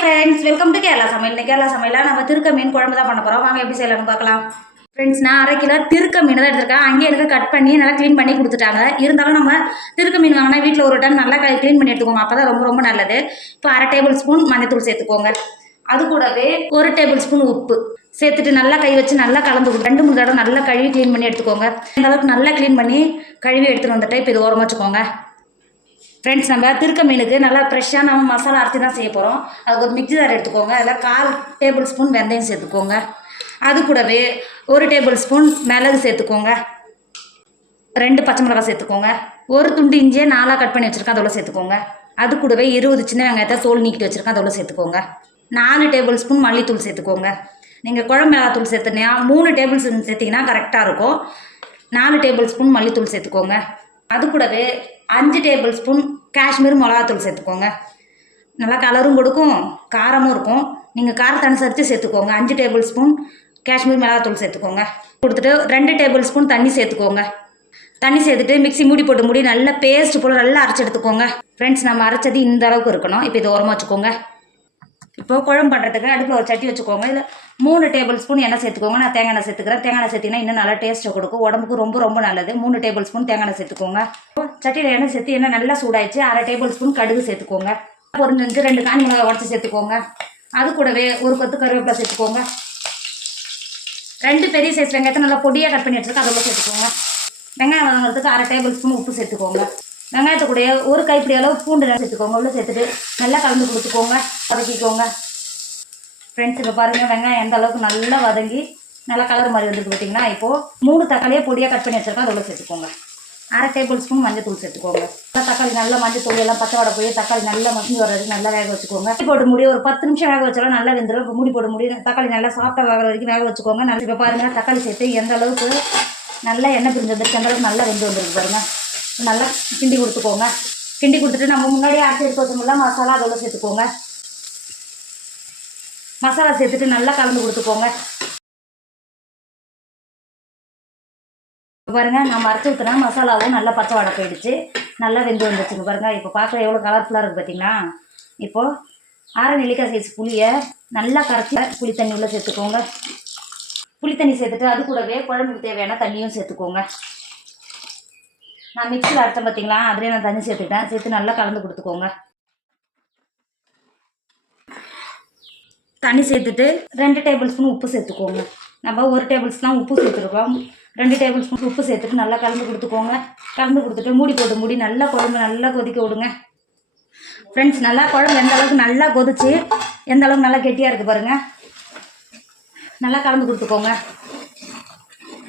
Friends, welcome to Kerala சமையல். கேரளா சமையலில் நம்ம திருக்க மீன் குழம்பு தான் பண்ண போகிறோம். வாங்க எப்படி செய்யலாம்னு பார்க்கலாம். ஃப்ரெண்ட்ஸ், நான் 1/2 கிலோ திருக்க மீன் தான் எடுத்துருக்கேன். அங்கேயே எனக்கு கட் பண்ணி நல்லா க்ளீன் பண்ணி கொடுத்துட்டாங்க. இருந்தாலும் நம்ம திருக்க மீன் வாங்கினா வீட்டில் ஒரு டைம் நல்லா க்ளீன் பண்ணி எடுத்துக்கோங்க. அப்போ தான் ரொம்ப ரொம்ப நல்லது. இப்போ 1/2 டேபிள் ஸ்பூன் மஞ்சத்தூள் சேர்த்துக்கோங்க. அது கூடவே 1 டேபிள் ஸ்பூன் உப்பு சேர்த்துட்டு நல்லா கை வச்சு நல்லா கலந்து 2-3 தடவை நல்லா கழுவி க்ளீன் பண்ணி எடுத்துக்கோங்க. இந்த அளவுக்கு நல்லா க்ளீன் பண்ணி கழுவி எடுத்துகிட்டு வந்துட்டு இப்போ இது ஓரமாக வச்சுக்கோங்க. ஃப்ரெண்ட்ஸ், நம்ம திருக்க மீனுக்கு நல்லா ஃப்ரெஷ்ஷாக நம்ம மசாலா அரைச்சி தான் செய்ய போகிறோம். அதுக்கு ஒரு மிக்ஸி ஜார் எடுத்துக்கோங்க. அதில் 1/4 டேபிள் ஸ்பூன் வெந்தயம் சேர்த்துக்கோங்க. அது கூடவே 1 டேபிள் ஸ்பூன் மிளகு சேர்த்துக்கோங்க. 2 பச்சை மிளகாய் சேர்த்துக்கோங்க. ஒரு துண்டு இஞ்சியை 4 கட் பண்ணி வச்சுருக்கேன், அதோட சேர்த்துக்கோங்க. அது கூடவே 20 சின்ன வெங்காயத்தை தோல் நீக்கிட்டு வச்சுருக்கேன், அதோட சேர்த்துக்கோங்க. 4 டேபிள் ஸ்பூன் மல்லித்தூள் சேர்த்துக்கோங்க. நீங்கள் குழம்பு மிளகாத்தூள் சேர்த்துனா 3 டேபிள் ஸ்பூன் சேர்த்திங்கன்னா கரெக்டாக இருக்கும். 4 டேபிள் ஸ்பூன் மல்லித்தூள் சேர்த்துக்கோங்க. அது கூடவே 5 டேபிள் ஸ்பூன் காஷ்மீர் மிளகாத்தூள் சேர்த்துக்கோங்க. நல்லா கலரும் கொடுக்கும், காரமும் இருக்கும். நீங்கள் காரத்தை அனுசரித்து சேர்த்துக்கோங்க. 5 டேபிள் ஸ்பூன் காஷ்மீர் மிளகாத்தூள் சேர்த்துக்கோங்க. கொடுத்துட்டு 2 டேபிள் ஸ்பூன் தண்ணி சேர்த்துக்கோங்க. தண்ணி சேர்த்துட்டு மிக்ஸி மூடி போட்டு நல்லா பேஸ்ட் போல் நல்லா அரைச்சி எடுத்துக்கோங்க. ஃப்ரெண்ட்ஸ், நம்ம அரைச்சது இந்த அளவுக்கு இருக்கணும். இப்போ இதை ஓரமாக வச்சுக்கோங்க. இப்போ குழம்பு பண்ணுறதுக்கு அடுப்பில் ஒரு சட்டி வச்சுக்கோங்க. இதில் 3 டேபிள் ஸ்பூன் எண்ணெய் சேர்த்துக்கோங்க. நான் தேங்காய் எண்ணெய் சேர்த்துக்கிறேன். தேங்காய் எண்ணெய் சேர்த்திங்கன்னா இன்னும் நல்லா டேஸ்ட்டை கொடுக்கும், உடம்புக்கு ரொம்ப ரொம்ப நல்லது. 3 டேபிள் ஸ்பூன் தேங்காய் எண்ணெய் சேர்த்துக்கோங்க. சட்டியில் எண்ணெய் சேர்த்து எண்ணெய் நல்லா சூடாயிடுச்சு. 1/2 டேபிள் ஸ்பூன் கடுகு சேர்த்துக்கோங்க. ஒரு 2 காஞ்சி மிளகாய் உடச்சி சேர்த்துக்கோங்க. அது கூடவே ஒரு கொத்து கருவேப்பிலை சேர்த்துக்கோங்க. 2 பெரிய சைஸ் வெங்காயத்தை நல்லா பொடியாக கட் பண்ணி வச்சுருக்கேன், அதோட சேர்த்துக்கோங்க. வெங்காயம் வதங்கிறதுக்கு 1/2 டேபிள் ஸ்பூன் உப்பு சேர்த்துக்கோங்க. வெங்காயத்தை கூட ஒரு கைப்பிடி அளவு பூண்டு சேர்த்துக்கோங்க. உள்ள சேர்த்துட்டு நல்லா கலந்து கொடுத்துக்கோங்க, வதக்கிக்கோங்க. ஃப்ரெண்ட்ஸ், இப்போ பாருங்கள் வெங்காயம் எந்த அளவுக்கு நல்லா வதங்கி நல்லா கலர் மாதிரி வந்துருக்கு பார்த்தீங்கன்னா. இப்போது 3 தக்காளியை பொடியாக கட் பண்ணி வச்சுருக்கோம், அதோட சேர்த்துக்கோங்க. 1/2 டேபிள் ஸ்பூன் மஞ்சத்தூள் சேர்த்துக்கோங்க. தக்காளி நல்லா மஞ்சத்தூள் எல்லாம் பச்சை வடை போய் தக்காளி நல்லா மசிஞ்சு வர்றதுக்கு நல்லா வேக வச்சுக்கோங்க. மூடி போட்டு முடியும் ஒரு 10 நிமிஷம் வேக வச்சாலும் நல்லா வெந்துடும். இப்போ மூடி போட்டு முடியும் தக்காளி நல்லா சாஃப்டாக வேகிற வரைக்கும் வேக வச்சுக்கோங்க. நல்லா இப்போ பாருங்கள் தக்காளி சேர்த்து எந்த அளவுக்கு நல்லா எண்ணெய் பிரிஞ்சு வந்துருக்கு, எந்த அளவுக்கு நல்லா வெந்து வந்துருக்கு பாருங்கள். நல்லா கிண்டி கொடுத்துக்கோங்க. கிண்டி கொடுத்துட்டு நம்ம முன்னாடியே அரைச்சி எடுத்து வச்சோம்ல மசாலா, அதோட சேர்த்துக்கோங்க. மசாலா சேர்த்துட்டு நல்லா கலந்து கொடுத்துக்கோங்க. பாருங்கள், நம்ம அரைச்சி ஊற்றுனா மசாலாவும் நல்லா பச்சை வடை போயிடுச்சு, நல்லா வெந்து வந்துச்சுங்க பாருங்கள். இப்போ பார்க்க எவ்வளோ கலர்ஃபுல்லாக இருக்குது பார்த்தீங்களா. இப்போது 1/2 நெல்லிக்காய் சைஸ் புளியை நல்லா கரைச்சி புளி தண்ணி உள்ளே சேர்த்துக்கோங்க. புளி தண்ணி சேர்த்துட்டு அது கூடவே குழம்புக்கு தேவையான தண்ணியும் சேர்த்துக்கோங்க. நான் மிக்ஸியில் அரைச்சேன் பார்த்தீங்களா, அதிலே நான் தண்ணி சேர்த்துட்டேன். சேர்த்து நல்லா கலந்து கொடுத்துக்கோங்க. தண்ணி சேர்த்துட்டு 2 டேபிள் ஸ்பூன் உப்பு சேர்த்துக்கோங்க. நம்ம 1 டேபிள் ஸ்பூன் உப்பு சேர்த்துருக்கோம். 2 டேபிள் ஸ்பூன் உப்பு சேர்த்துட்டு நல்லா கலந்து கொடுத்துக்கோங்க. கலந்து கொடுத்துட்டு மூடி போட்டு நல்லா குழம்பு நல்லா கொதிக்க விடுங்க. ஃப்ரெண்ட்ஸ், நல்லா குழம்பு எந்த அளவுக்கு நல்லா கொதிச்சு எந்த அளவுக்கு நல்லா கெட்டியாக இருக்குது பாருங்கள். நல்லா கலந்து கொடுத்துக்கோங்க.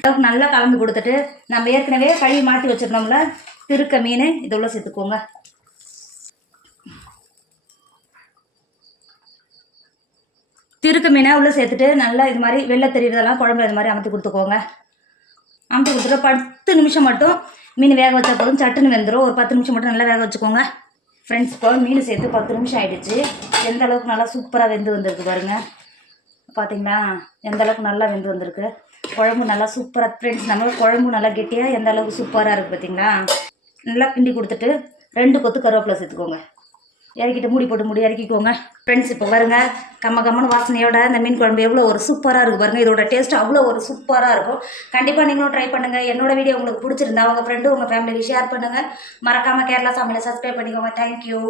அளவுக்கு நல்லா கலந்து கொடுத்துட்டு நம்ம ஏற்கனவே கழுவி மாற்றி வச்சுருந்தோம்ல திருக்க மீன், இது உள்ள சேர்த்துக்கோங்க. திருக்க மீனை உள்ளே சேர்த்துட்டு நல்லா இது மாதிரி வெள்ளை தெரியுறதெல்லாம் குழம்புல இது மாதிரி அமைத்து கொடுத்துக்கோங்க. அமைத்து கொடுத்துட்டு 10 நிமிஷம் மட்டும் மீன் வேக வச்சா போதும், சட்டுன்னு வெந்துடும். ஒரு 10 நிமிஷம் மட்டும் நல்லா வேக வச்சுக்கோங்க. ஃப்ரெண்ட்ஸ், இப்போ மீன் சேர்த்து 10 நிமிஷம் ஆகிடுச்சு. எந்த அளவுக்கு நல்லா சூப்பராக வெந்து வந்திருக்கு பாருங்கள். பார்த்தீங்களா, எந்த அளவுக்கு நல்லா வெந்து வந்திருக்கு. குழம்பு நல்லா சூப்பராக. ஃப்ரெண்ட்ஸ், நம்ம குழம்பு நல்லா கெட்டியாக எந்த அளவுக்கு சூப்பராக இருக்குது பார்த்தீங்களா. நல்லா கிண்டி கொடுத்துட்டு 2 கொத்து கருவேப்பிலை சேர்த்துக்கோங்க. இறக்கிட்டு மூடி போட்டு இறக்கிக்கோங்க. ஃப்ரெண்ட்ஸ், இப்போ பாருங்க கம்மன்னு வாசனையோட இந்த மீன் குழம்பு எவ்வளோ ஒரு சூப்பராக இருக்குது பாருங்கள். இதோட டேஸ்ட் அவ்வளோ ஒரு சூப்பராக இருக்கும். கண்டிப்பாக நீங்களும் ட்ரை பண்ணுங்கள். என்னோட வீடியோ உங்களுக்கு பிடிச்சிருந்தா உங்கள் ஃப்ரெண்டு உங்கள் ஃபேமிலிக்கு ஷேர் பண்ணுங்கள். மறக்காமல் கேரளா சமையலை சப்ஸ்கிரைப் பண்ணிக்கோங்க. தேங்க்யூ.